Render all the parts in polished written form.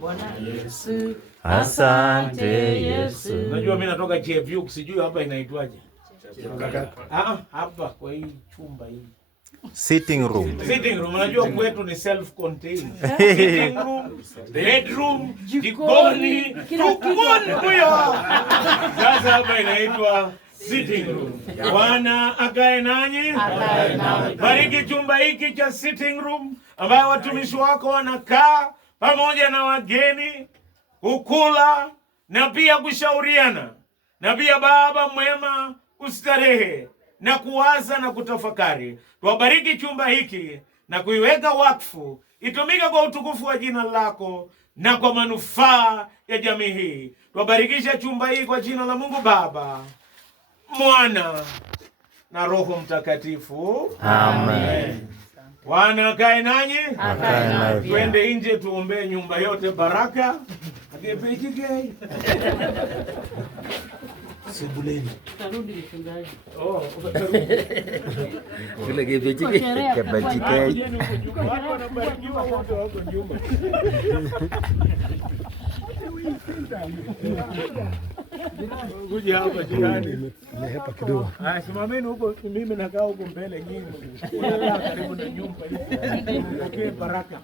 Bwana Yesu, asante Yesu. Unajua mimi natoka JFU, sijui hapa inaitwaje. Hapa kwa hii chumba hii. Sitting room. Sitting room. Unajua kwetu ni self contained. Sitting room, bedroom, jikoni, tukoni huyo. Sasa hapa inaitwa sitting room. Bwana akae nanyi. Bariki chumba hiki cha sitting room ambayo watumishi wako wanakaa pamoja na wageni kukula na pia kushauriana, na pia Baba mwema kustarehe na kuwaza na kutafakari. Tuwabariki chumba hiki na kuiweka wakfu itumike kwa utukufu wa jina lako na kwa manufaa ya jamii hii. Tuwabarikisha chumba hiki kwa jina la Mungu Baba, Mwana na Roho Mtakatifu. Amen. Bwana akae nanyi. Twende nje tuombee nyumba yote baraka. Akipejike. Sebuleni. Tarudi mchungaji. Kule kipejike. Kipejike. Wanabarikiwa wote wako nyumba. Kuja hapa jirani. Hapa kidogo. Simameni huko, mimi nakaa huko mbele nyinyi. Karibu na nyumba hii. Okay, baraka.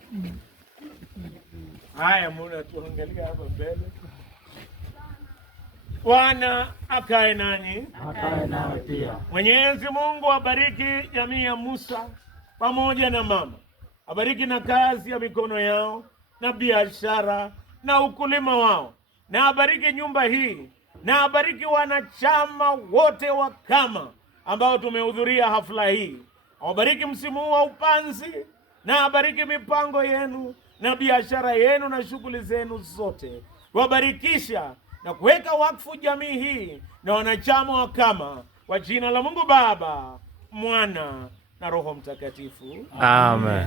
Haya, mbona tuangalia hapa mbele. Bwana akae nanyi. Akae nawe pia. Mwenyezi Mungu abariki jamii ya Musa pamoja na mama. Abariki na kazi ya mikono yao na biashara na ukulima wao. Na abariki nyumba hii. Na abariki wanachama wote wa Kama ambao tumehudhuria hafla hii. Awabariki msimu huu wa upanzi, na abariki mipango yenu na biashara yenu na shughuli zenu zote. Wabarikisha na kuweka wakfu jamii hii na wanachama wa Kama kwa jina la Mungu Baba, Mwana na Roho Mtakatifu. Amen.